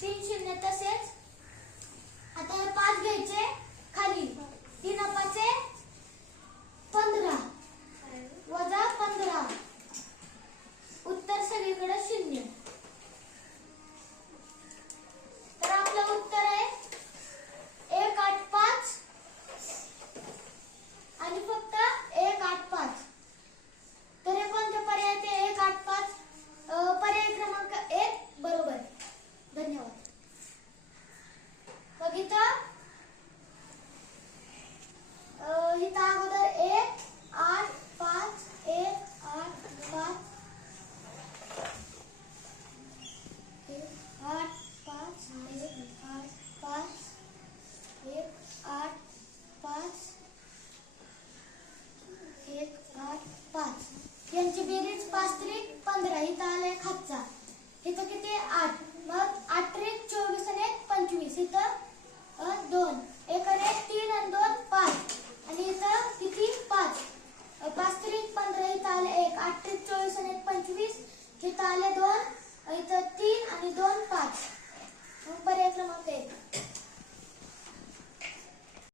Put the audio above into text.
3 शून्य तसेच आता हे 5 घ्यायचे खाली 3 पाचे 15 वजा 15 उत्तर सगळीकडे 0. तर आपलं उत्तर आहे 185 आणि फक्त 185. तर हे कोणते पर्याय ते 185 पर्याय क्रमांक 1 बरोबर. धन्यवाद. मग इथं अगोदर 1 8 5 1 8 5 1 8 5 1 8 5 1 8 5 1 8 5 यांची बेरीज 5 त्रिक 15. इथं आलाय खातचा. इथं किती 8. मग 8 त्रिक 24 आणि 1 25. इथं 2 1 आणि 1 3 आणि 2 5 आणि इथं किती 5. 5 त्रिक 15. इथं आले 1 8 त्रिक 24 आणि 1 25. इथं आले 2 इथं 3 आणि 2 5. मग पर्याय क्रमांक 1.